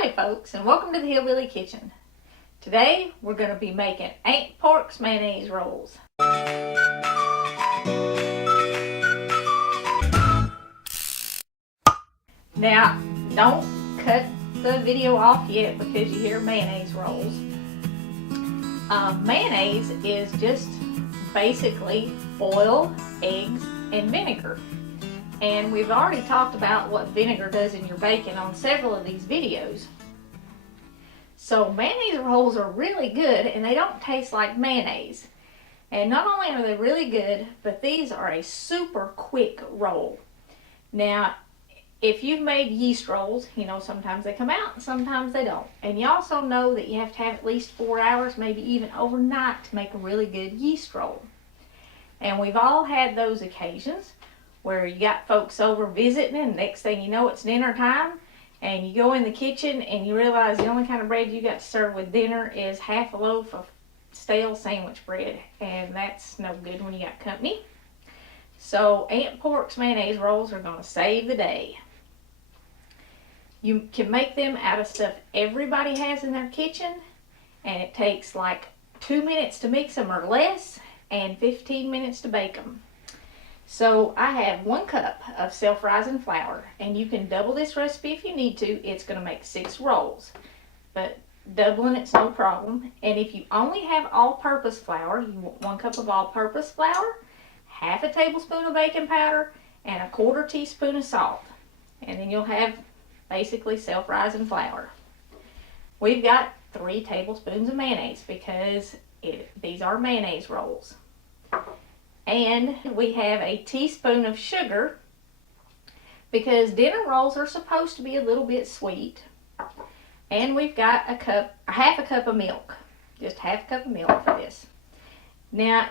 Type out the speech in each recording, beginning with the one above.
Howdy folks, and welcome to the Hillbilly Kitchen. Today we're going to be making Aunt Pork's mayonnaise rolls. Now, don't cut the video off yet because you hear mayonnaise rolls. Mayonnaise is just basically oil, eggs, and vinegar. And we've already talked about what vinegar does in your bacon on several of these videos. So mayonnaise rolls are really good and they don't taste like mayonnaise. And not only are they really good, but these are a super quick roll. Now, if you've made yeast rolls, you know sometimes they come out and sometimes they don't. And you also know that you have to have at least 4 hours, maybe even overnight, to make a really good yeast roll. And we've all had those occasions where you got folks over visiting and next thing you know it's dinner time and you go in the kitchen and you realize the only kind of bread you got to serve with dinner is half a loaf of stale sandwich bread, and that's no good when you got company. So Aunt Pork's mayonnaise rolls are going to save the day. You can make them out of stuff everybody has in their kitchen, and it takes like 2 minutes to mix them or less and 15 minutes to bake them. So I have 1 cup of self-rising flour, and you can double this recipe if you need to. It's going to make 6 rolls, but doubling it's no problem. And if you only have all-purpose flour, you want 1 cup of all-purpose flour, half a tablespoon of baking powder, and 1/4 teaspoon of salt. And then you'll have basically self-rising flour. We've got 3 tablespoons of mayonnaise because these are mayonnaise rolls. And we have a teaspoon of sugar because dinner rolls are supposed to be a little bit sweet. And we've got half a cup of milk, just half a cup of milk for this. Now,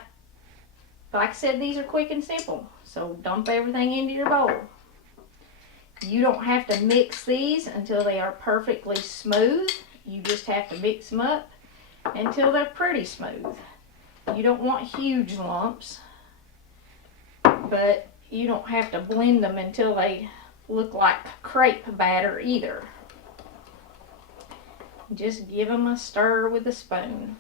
like I said, these are quick and simple, so dump everything into your bowl. You don't have to mix these until they are perfectly smooth. You just have to mix them up until they're pretty smooth. You don't want huge lumps, but you don't have to blend them until they look like crepe batter either. Just give them a stir with a spoon.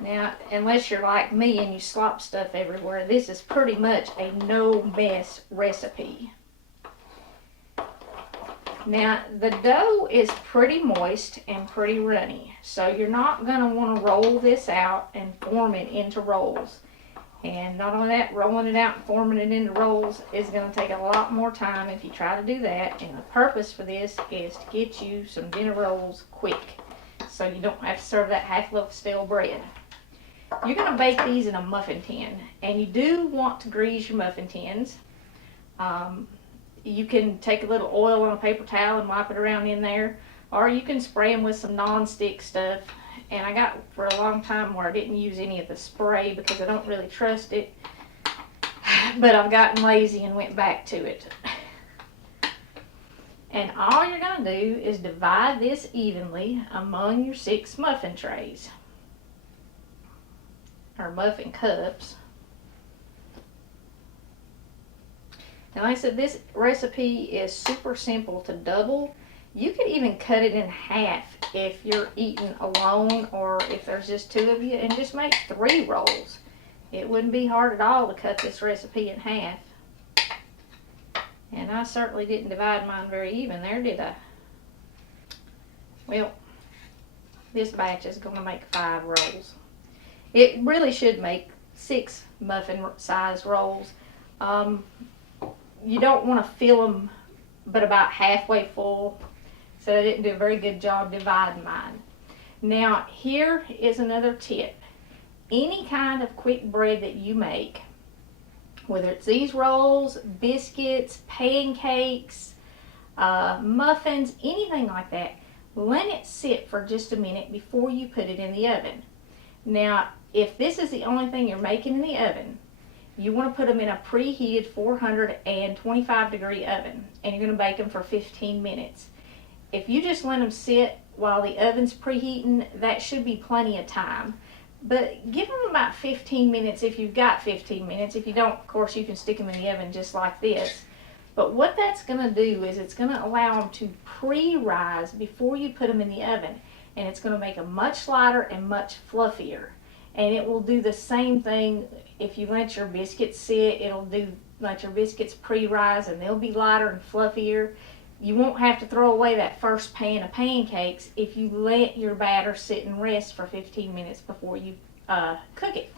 Now, unless you're like me and you slop stuff everywhere, this is pretty much a no-mess recipe. Now, the dough is pretty moist and pretty runny, so you're not going to want to roll this out and form it into rolls. And not only that, rolling it out and forming it into rolls is going to take a lot more time if you try to do that. And the purpose for this is to get you some dinner rolls quick, so you don't have to serve that half loaf of stale bread. You're going to bake these in a muffin tin, and you do want to grease your muffin tins. You can take a little oil on a paper towel and wipe it around in there, or you can spray them with some non-stick stuff. And I got for a long time where I didn't use any of the spray because I don't really trust it, but I've gotten lazy and went back to it. And all you're going to do is divide this evenly among your 6 muffin trays, or muffin cups. Now, like I said, this recipe is super simple to double. You could even cut it in half if you're eating alone or if there's just 2 of you, and just make 3 rolls. It wouldn't be hard at all to cut this recipe in half. And I certainly didn't divide mine very even there, did I? Well, this batch is going to make 5 rolls. It really should make 6 muffin-sized rolls. You don't want to fill them but about halfway full, so I didn't do a very good job dividing mine. Now, here is another tip. Any kind of quick bread that you make, whether it's these rolls, biscuits, pancakes, muffins, anything like that, let it sit for just a minute before you put it in the oven. Now, if this is the only thing you're making in the oven, you want to put them in a preheated 425 degree oven, and you're going to bake them for 15 minutes. If you just let them sit while the oven's preheating, that should be plenty of time. But give them about 15 minutes if you've got 15 minutes. If you don't, of course, you can stick them in the oven just like this. But what that's going to do is it's going to allow them to pre-rise before you put them in the oven. And it's going to make them much lighter and much fluffier. And it will do the same thing if you let your biscuits sit. Let your biscuits pre-rise and they'll be lighter and fluffier. You won't have to throw away that first pan of pancakes if you let your batter sit and rest for 15 minutes before you cook it.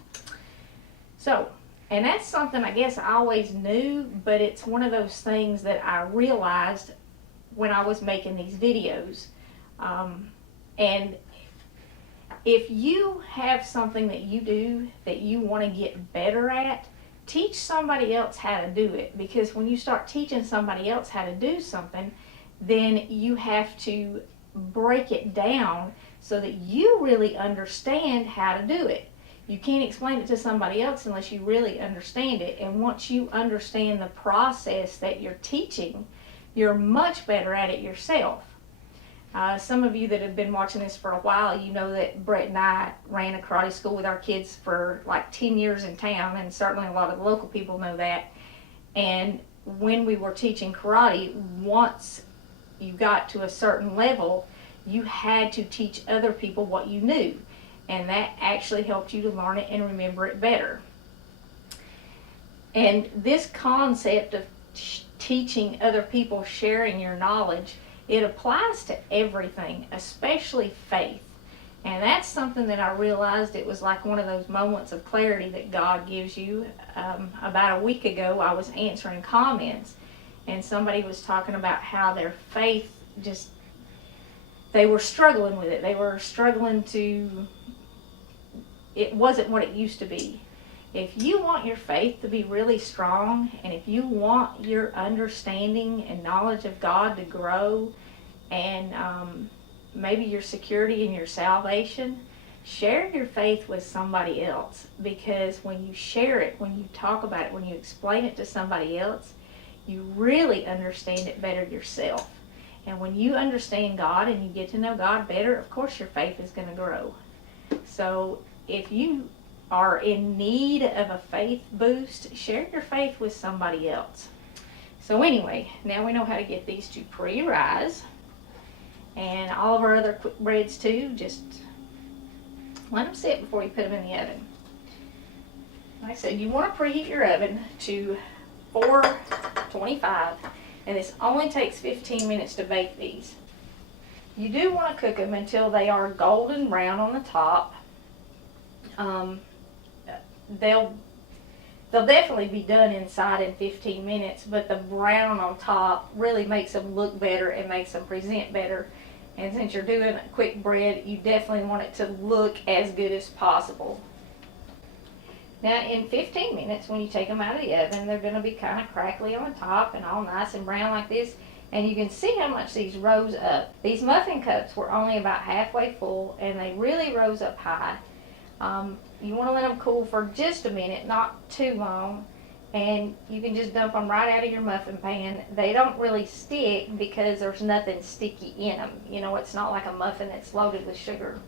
So, and that's something I guess I always knew, but it's one of those things that I realized when I was making these videos. And if you have something that you do that you want to get better at, teach somebody else how to do it. Because when you start teaching somebody else how to do something, then you have to break it down so that you really understand how to do it. You can't explain it to somebody else unless you really understand it. And once you understand the process that you're teaching, you're much better at it yourself. Some of you that have been watching this for a while, you know that Brett and I ran a karate school with our kids for like 10 years in town, and certainly a lot of the local people know that. And when we were teaching karate, once you got to a certain level, you had to teach other people what you knew. And that actually helped you to learn it and remember it better. And this concept of teaching other people, sharing your knowledge, it applies to everything, especially faith. And that's something that I realized, it was like one of those moments of clarity that God gives you. About a week ago, I was answering comments, and somebody was talking about how their faith they were struggling with it. They were struggling it wasn't what it used to be. If you want your faith to be really strong, and if you want your understanding and knowledge of God to grow, and maybe your security and your salvation, share your faith with somebody else. Because when you share it, when you talk about it, when you explain it to somebody else, you really understand it better yourself. And when you understand God and you get to know God better, of course your faith is going to grow. So if you are in need of a faith boost, share your faith with somebody else. So anyway, now we know how to get these to pre-rise. And all of our other quick breads too, just let them sit before you put them in the oven. Like I said, you want to preheat your oven to 425, and this only takes 15 minutes to bake these. You do want to cook them until they are golden brown on the top. They'll definitely be done inside in 15 minutes, but the brown on top really makes them look better and makes them present better. And since you're doing a quick bread, you definitely want it to look as good as possible. Now in 15 minutes, when you take them out of the oven, they're going to be kind of crackly on the top and all nice and brown like this. And you can see how much these rose up. These muffin cups were only about halfway full, and they really rose up high. You want to let them cool for just a minute, not too long, and you can just dump them right out of your muffin pan. They don't really stick because there's nothing sticky in them. You know, it's not like a muffin that's loaded with sugar.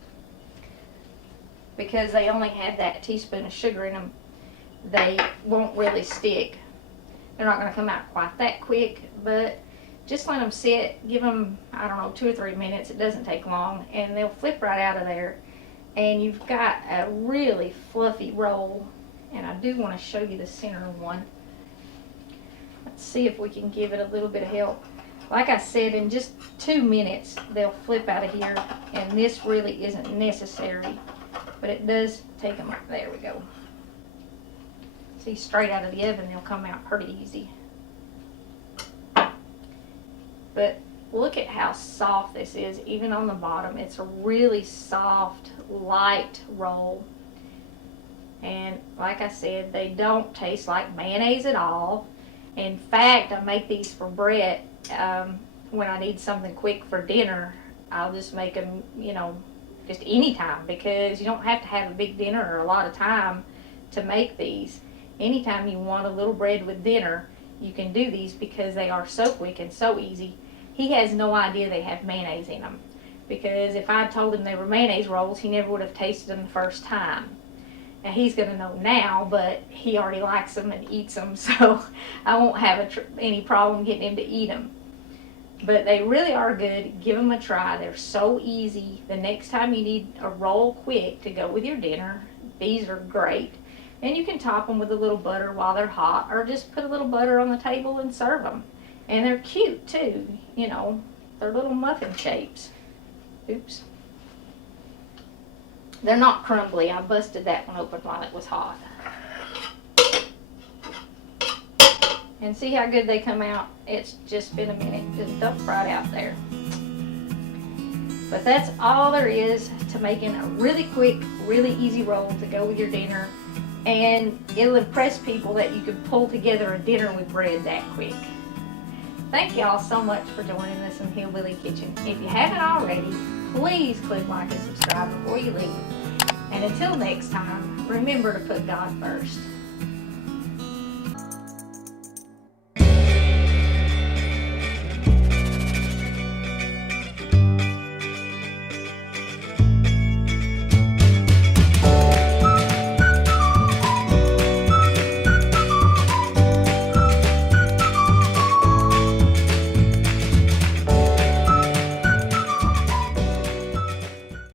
Because they only have that teaspoon of sugar in them, they won't really stick. They're not going to come out quite that quick, but just let them sit. Give them, I don't know, 2 or 3 minutes. It doesn't take long, and they'll flip right out of there. And you've got a really fluffy roll. And I do want to show you the center one. Let's see if we can give it a little bit of help. Like I said, in just 2 minutes, they'll flip out of here. And this really isn't necessary, but it does take them. There we go. See, straight out of the oven, they'll come out pretty easy. But look at how soft this is, even on the bottom. It's a really soft, light roll. And like I said, they don't taste like mayonnaise at all. In fact, I make these for Brett when I need something quick for dinner. I'll just make them, you know, just anytime, because you don't have to have a big dinner or a lot of time to make these. Anytime you want a little bread with dinner, you can do these because they are so quick and so easy. He has no idea they have mayonnaise in them, because if I told him they were mayonnaise rolls, he never would have tasted them the first time. And he's gonna know now, but he already likes them and eats them, so I won't have any problem getting him to eat them. But they really are good. Give them a try. They're so easy. The next time you need a roll quick to go with your dinner, these are great. And you can top them with a little butter while they're hot, or just put a little butter on the table and serve them. And they're cute too, you know, they're little muffin shapes. Oops. They're not crumbly. I busted that one open while it was hot. And see how good they come out? It's just been a minute, just dumped right out there. But that's all there is to making a really quick, really easy roll to go with your dinner. And it'll impress people that you can pull together a dinner with bread that quick. Thank y'all so much for joining us in Hillbilly Kitchen. If you haven't already, please click like and subscribe before you leave. And until next time, remember to put God first.